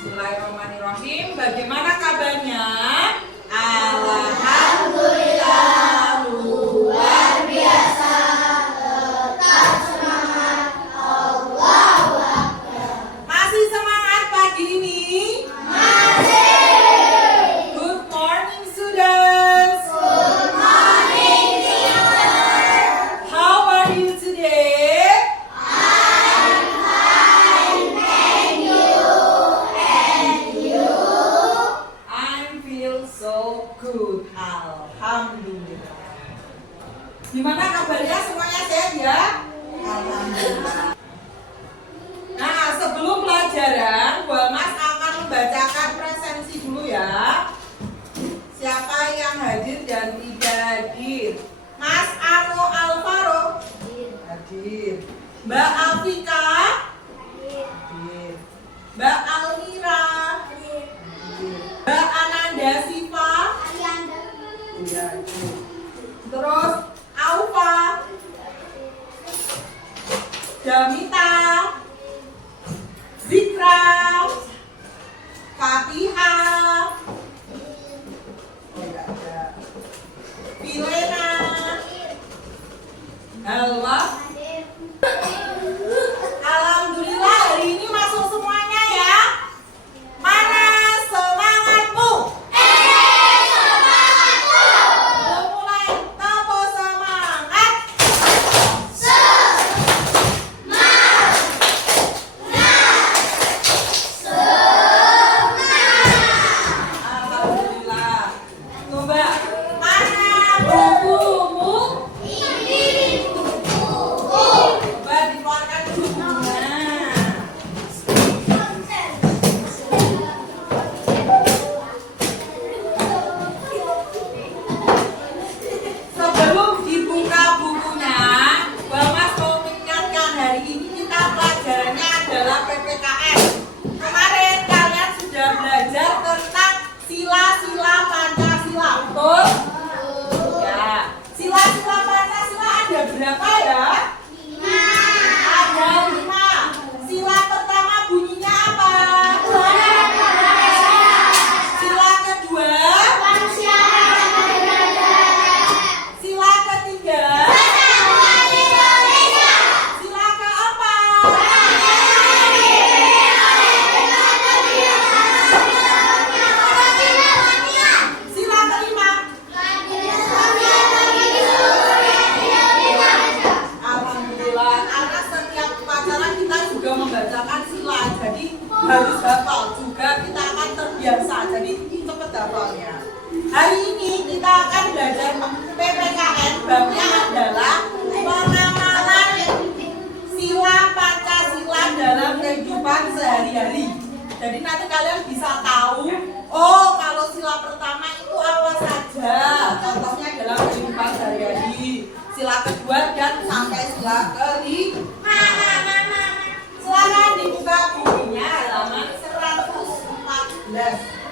Bismillahirrahmanirrahim. Bagaimana kabarnya? Alhamdulillah, luar biasa. Tetap semangat. Allahu Akbar. Masih semangat pagi ini? Masih. Good morning, students. Good morning, teacher. How are you today? Good, alhamdulillah. Gimana kabarnya, semuanya sehat ya? Alhamdulillah. Nah, sebelum pelajaran, Bu Mas akan membacakan presensi dulu ya. Siapa yang hadir dan tidak hadir? Mas Arno Alvaro hadir. Mbak Afika hadir. Mbak Almira hadir. Mbak Ananda Siva. Ya, terus Aufa, Jamita, Zikra, Fatiha, Filena, Halwa. Alhamdulillah hari ini masuk semuanya ya. Mana semangatmu? Berapa ya? 5. Ada 5. Sila pertama bunyinya apa? Sila kedua? Sila ketiga? Sila keempat? Sila kelima? Membacakan sila, jadi harus hafal juga, kita akan terbiasa, jadi cepat hafalnya. Hari ini kita akan belajar PPKN, babnya adalah pengamalan sila Pancasila dalam kehidupan sehari-hari. Jadi nanti kalian bisa tahu, oh kalau sila pertama itu apa saja, contohnya dalam kehidupan sehari-hari, sila kedua dan sampai sila kelima. Silakan dibuka bukunya halaman 114. 118.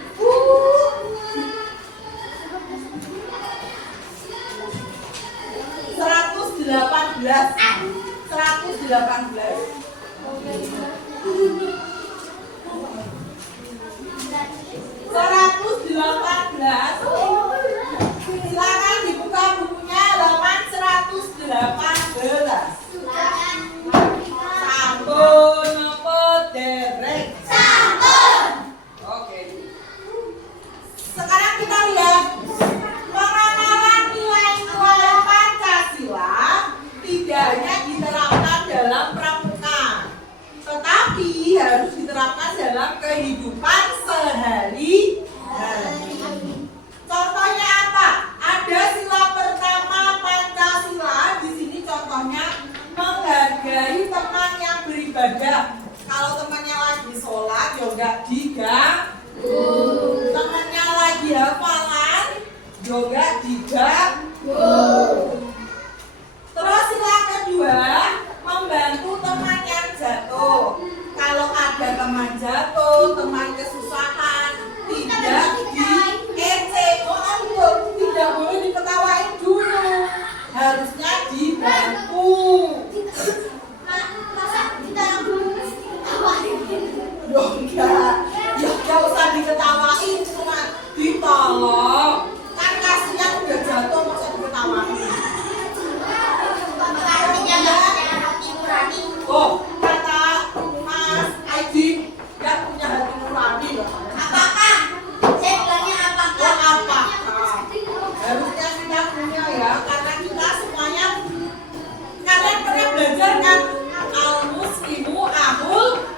Silakan dibuka bukunya halaman 118. Sampun apa derek? Sampun. Oke. Sekarang kita lihat pengenalan nilai-nilai Pancasila tidak hanya diterapkan dalam pramuka, tetapi harus diterapkan dalam kehidupan sehari-hari. Contohnya apa? Ada sila pertama Pancasila. Di sini contohnya menghargai teman yang beribadah. Kalau temannya lagi sholat, ya enggak diganggu. Temannya lagi hafalan, ya enggak diganggu. Terus sila kedua, membantu teman yang jatuh. Kalau ada teman jatuh, teman kesusahan, tidak diejek, tidak boleh diketawain dulu, harusnya dibantu. Masa kita enggak, ya tolong. Kan kasihan udah jatuh masa diketawain. Oh, kata Mas Aidi yang punya hati nurani loh. Apakah? Saya bilangnya apakah? Apakah? Harusnya kita punya ya, karena kita semuanya kalian pernah belajar kan al-muslimu ahul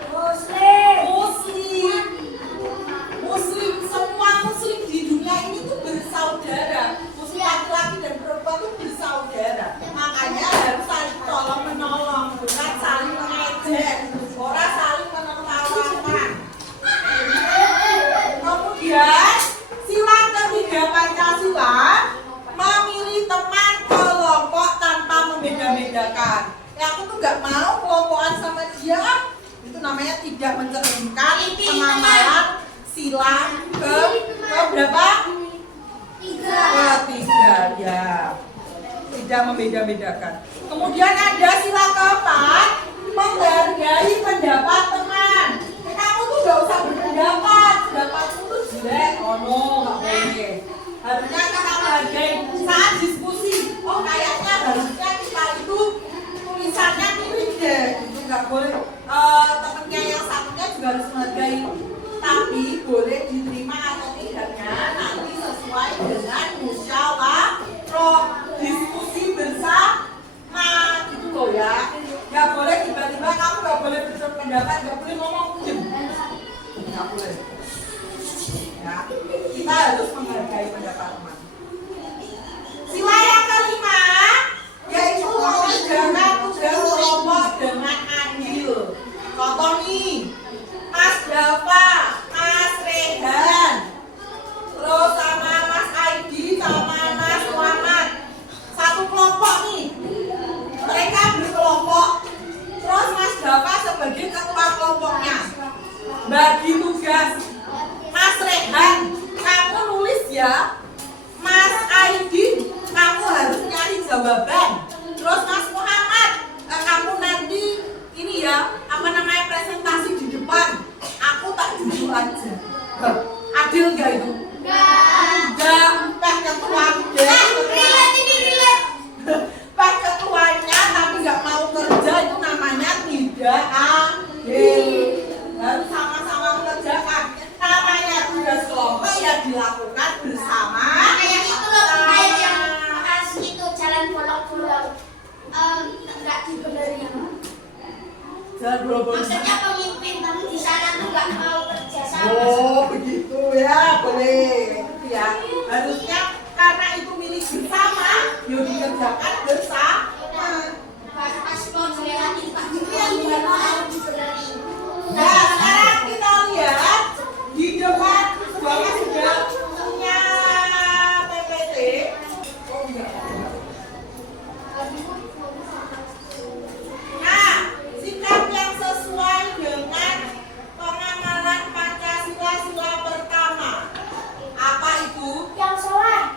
muslim, semua muslim di dunia ini tuh bersaudara. Muslim laki-laki dan perempuan tuh bersaudara. Makanya harus saling tolong menolong, bukan saling mengejek, orang saling menertawakan. Kemudian sila ketiga Pancasila, memilih teman kelompok tanpa membeda-bedakan. Ya aku tuh gak mau kelompokan sama dia. Itu namanya tidak mencerminkan pengamalan sila ke berapa? Ketiga ya. Tidak membeda-bedakan. Kemudian ada sila keempat, menghargai pendapat teman. Kamu tuh gak usah berpendapat, pendapatmu tuh jelek, oh no, gak boleh. Harusnya kita menghargai saat diskusi. Oh kayaknya harusnya kita itu tulisannya mirip deh, itu gak boleh. Temennya yang satunya juga harus menghargai. Tapi boleh diterima atau tidaknya nanti sesuai dengan musyawarah diskusi bersama gitu loh ya. Gak boleh tiba-tiba kamu gak boleh berpendapat, gak boleh ngomong diam. Gak boleh. Ya, kita harus menghargai pendapat teman. Sila yang kelima yaitu mengerjakan tugas kelompok dengan adil. Contoh nih, Mas Dava, Mas Rehan, terus sama Mas Aidi, sama Mas Muhammad, satu kelompok nih. Mereka berkelompok. Terus Mas Dava sebagai ketua kelompoknya bagi tugas. Mas Rehan, kamu nulis ya. Mas Aidi, kamu harus nyari jawaban. Terus Mas Muhammad, kamu nanti ini ya, presentasi di depan. Aku tak jujur aja. Adil nggak itu? Enggak. Pak ketua Pak ketuanya tapi nggak mau kerja, itu namanya tidak adil. Harus sama-sama mengerjakan. Namanya tugas kelompok ya dilakukan bersama. Kayak itu loh, kayak yang pas itu jalan bolong-bolong nggak dibenerin. Jalan bolong-bolong. Maksudnya pemimpin di sana tuh nggak mau kerja sama. Oh begitu ya, boleh ya. Harusnya karena itu milik bersama, yuk dikerjakan bersama. Pas mau jalan itu Pak Juri yang nggak mau dibenerin. Nah sekarang kita lihat di depan Bapak sudah punya PPT. Oh enggak. Nah, sikap yang sesuai dengan pengamalan Pancasila sila pertama. Apa itu? Yang salah.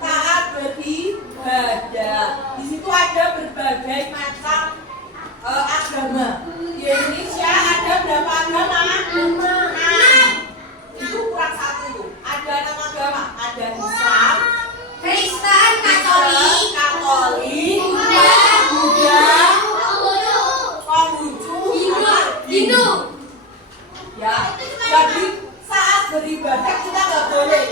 Taat beribadah. Di situ ada berbagai macam agama. Di Indonesia ada berapa agama? 6. Itu kurang satu itu. Ada 6 agama. Ada Islam, Kristen, Katolik, Buddha, Konghucu, Hindu. Ya, jadi saat beribadah kita nggak boleh.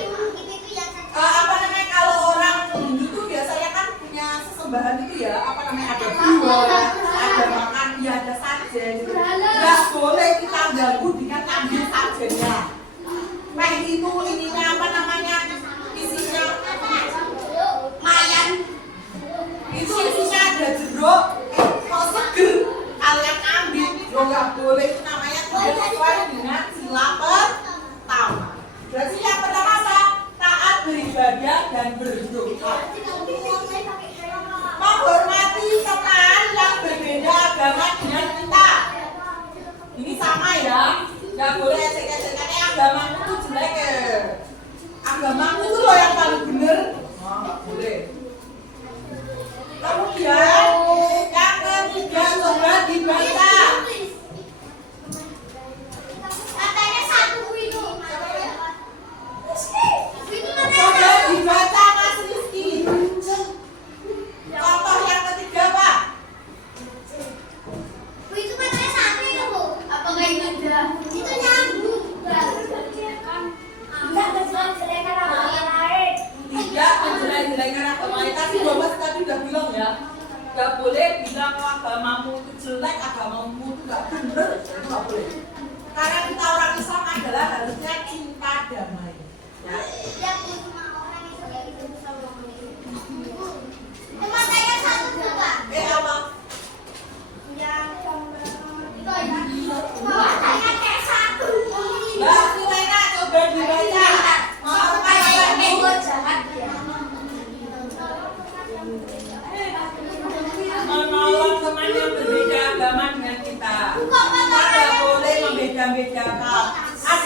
Kalau orang Hindu tuh biasanya kan punya sesembahan itu ya, ada buah, ada makan, ya ada sajen. Nggak boleh kita ganggu dengan ambil sajennya. Itu ininya isinya Mayan. itu isinya ada jeruk, mau seger, kalian ambil, lo nggak boleh. Itu namanya tidak sesuai dengan sila pertama. Berarti yang pertama apa? Taat beribadah dan berdoa. Menghormati teman yang berbeda agama dengan kita. Ini sama ya, nggak boleh ecek-ecekannya agamamu tuh jelek ya. Agamamu tuh loh yang paling bener. Nggak boleh. Kemudian yang ketiga coba dibaca. Katanya satu itu. Itu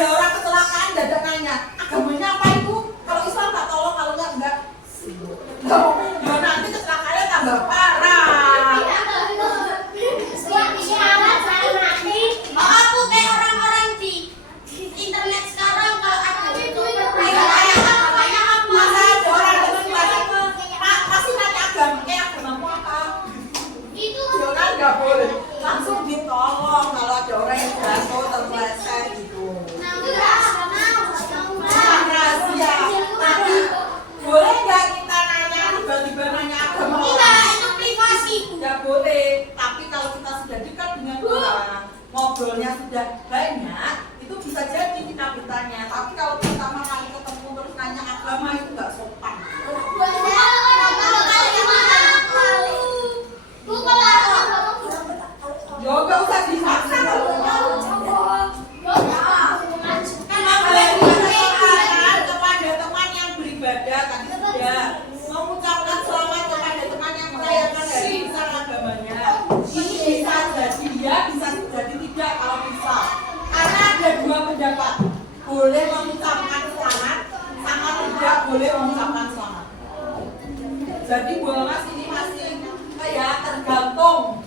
ada orang kecelakaan dadak nanya agamanya apa itu, kalau Islam tak tolong, kalau enggak ya nanti kecelakaannya tambah parah. Aku kayak orang-orang di internet sekarang kalau ada itu masa ada orang pasti nanya agamamu apa, itu jangan nggak boleh langsung ditolong kalau ada orang yang jatuh terpeleset gitu. Rahasia. Nanti boleh nggak kita nanya tiba-tiba nanya agama orang? itu privasi. Nggak boleh. Tapi kalau kita sudah dekat dengan orang, ngobrolnya sudah banyak, itu bisa jadi kita bertanya. Tapi kalau pertama kali ketemu terus nanya agama itu nggak sopan. Ya nggak usah dipaksa kalau kepada teman yang beribadah tadi sudah mengucapkan selamat kepada teman yang merayakan hari besar agamanya. Ini bisa jadi ya, bisa jadi tidak kalau bisa. Karena ada dua pendapat, boleh mengucapkan selamat, sama tidak boleh mengucapkan selamat. Jadi Bu Mas ini masih kayak tergantung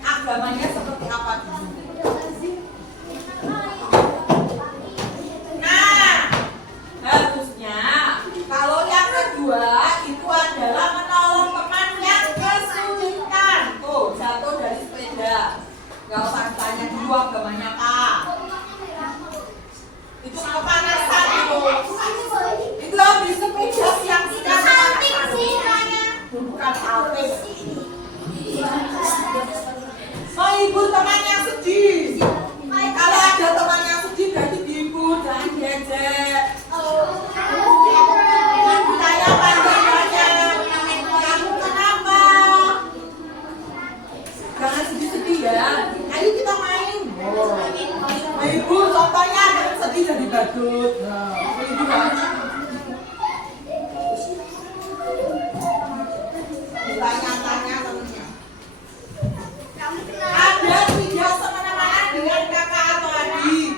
agamanya seperti apa dulu. Nah, harusnya kalau yang kedua itu adalah menolong teman yang kesulitan. Tuh, jatuh dari sepeda. Gak usah tanya dulu agamanya Pak. Itu kepanasan itu. Itu habis sepeda siang bukan altis. Menghibur teman yang sedih. Kalau ada teman yang sedih berarti dihibur, jangan diejek. Ditanya panjang-panjang, kamu kenapa? Jangan sedih-sedih ya. Ayo kita main. Menghibur, contohnya ada yang sedih jadi badut. Nah, menghibur aja. Tanya-tanya temennya. Ada tidak semena-mena dengan kakak atau adik?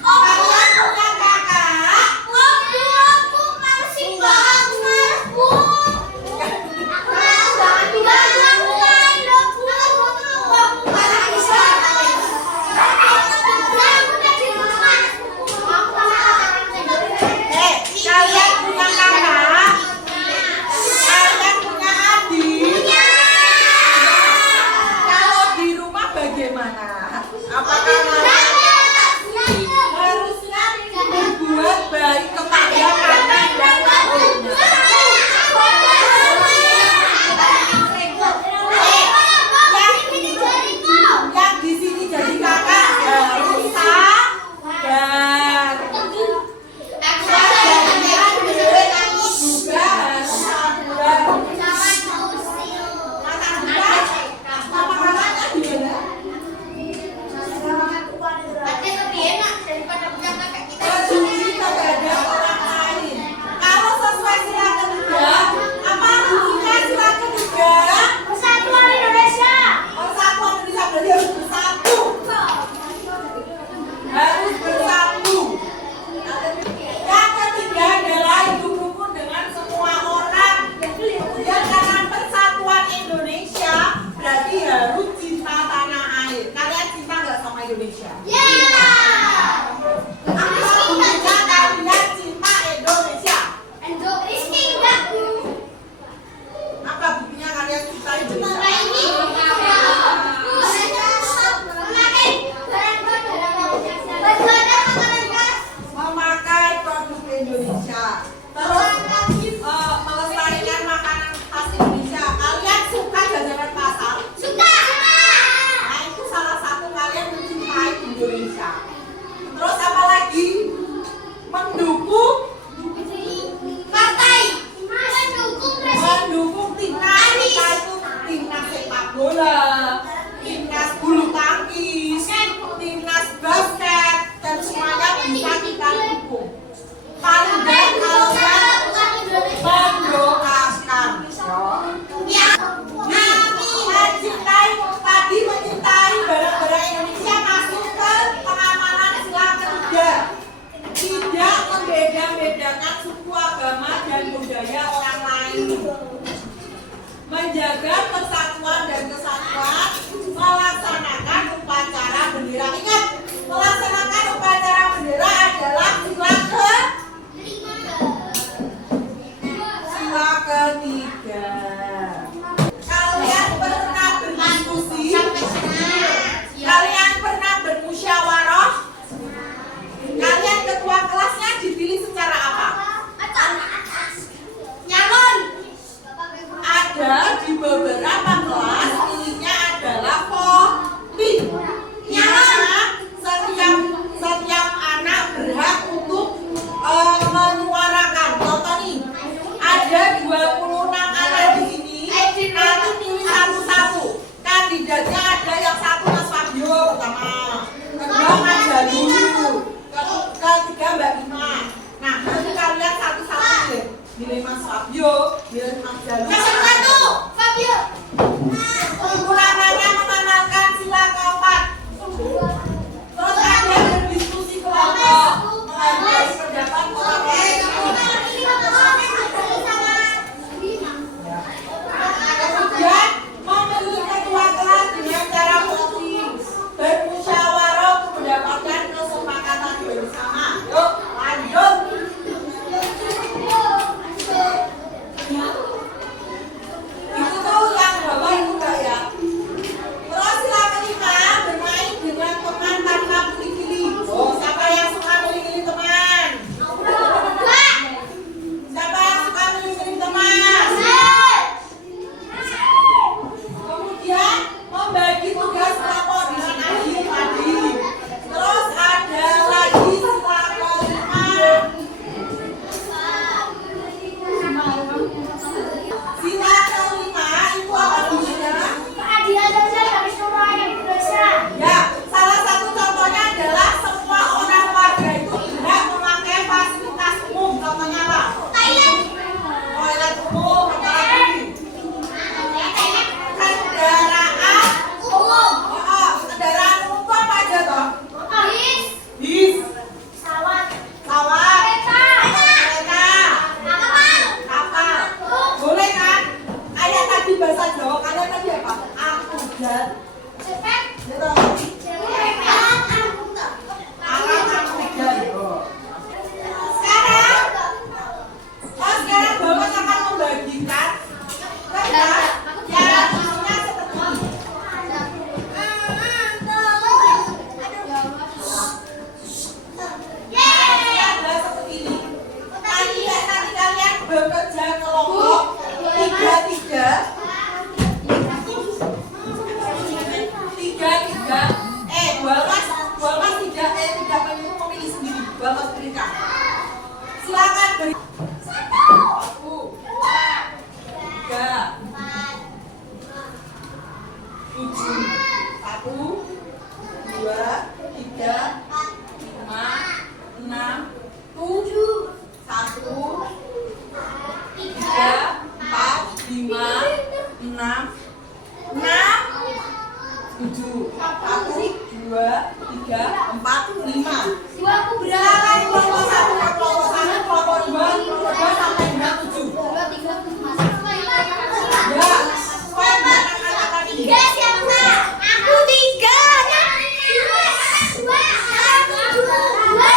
Kalian punya kakak? Aku masih banget, Bu. Kalian punya kakak? Kalian punya adik? Kalau di rumah bagaimana? Apakah harusnya berbuat baik kepada kakak dan adiknya? Yang di sini jadi kakak harus sabar. Harus bersatu. Yang ketiga adalah hidup rukun dengan semua orang. Dan karena persatuan Indonesia berarti harus cinta tanah air. Kalian cinta nggak sama Indonesia? Apa buktinya kalian cinta Indonesia? Apa buktinya kalian cinta Indonesia? Memakai produk Indonesia, terus melestarikan makanan khas Indonesia. Kalian suka jajanan pasar? Nah, itu salah satu kalian mencintai Indonesia. Terus apa lagi? Mendukung timnas. Kita itu timnas sepak bola, timnas bulu tangkis, timnas basket, dan semuanya bisa kita dukung. Paling baik kalian mendoakan. Mencintai barang-barang Indonesia masuk ke 7. 1, 2, 3, 4, 5. Dua aku Silakan berapa? kelompok 1, kelompok 1, kelompok 2, kelompok 2 sampai dengan 7. Dua, tiga, empat. Ya, sesuai dengan kata tadi. Tiga siapa? Aku tiga. Dua. Aku dua.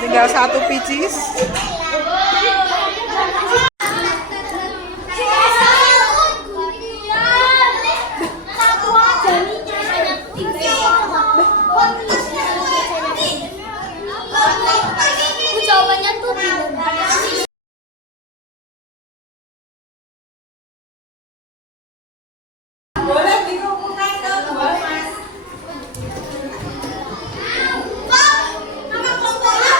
Tinggal 1 pieces. Jawabannya tuh bingung. Boleh dikumpulkan ke 2, Mas. Nama kelompoknya?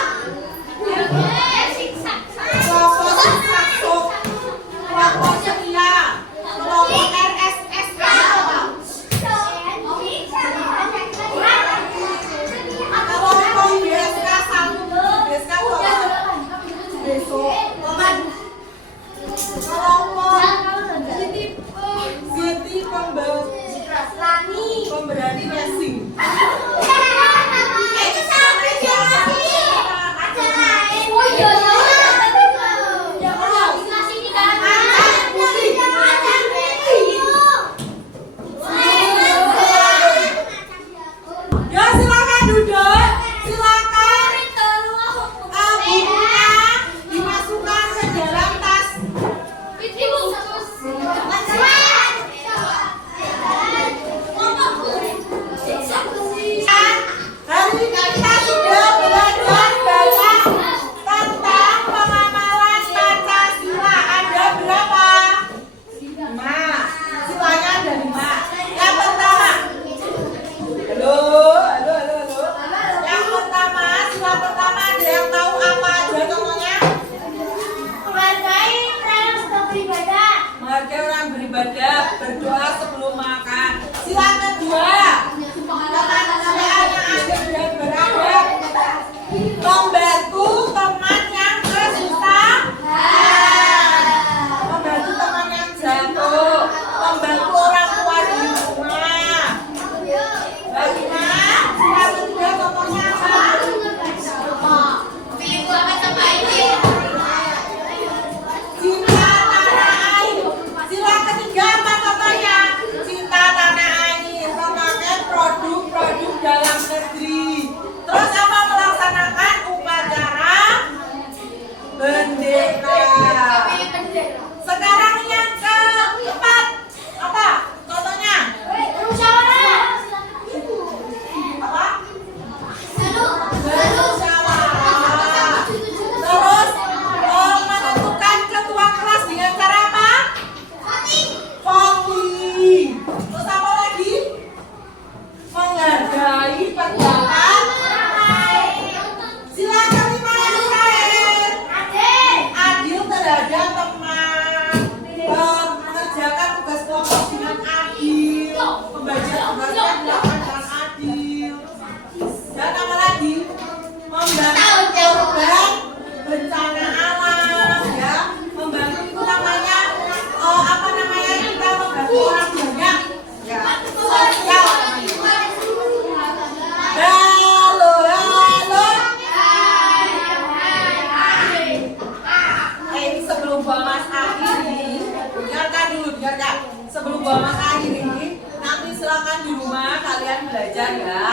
belajar ya,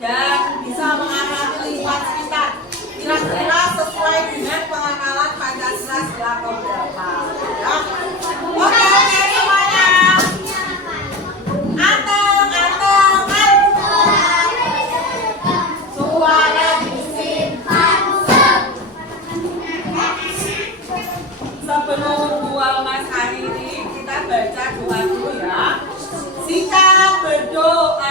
dan bisa mengamati lingkungan sekitar. Kira-kira sesuai dengan pengamalan Pancasila setelah keberapa? Ya. Oke semuanya. Anteng, anteng, suara disimpan. Sebelum buang mas akhiri, kita baca doa dulu ya. Sikap berdoa.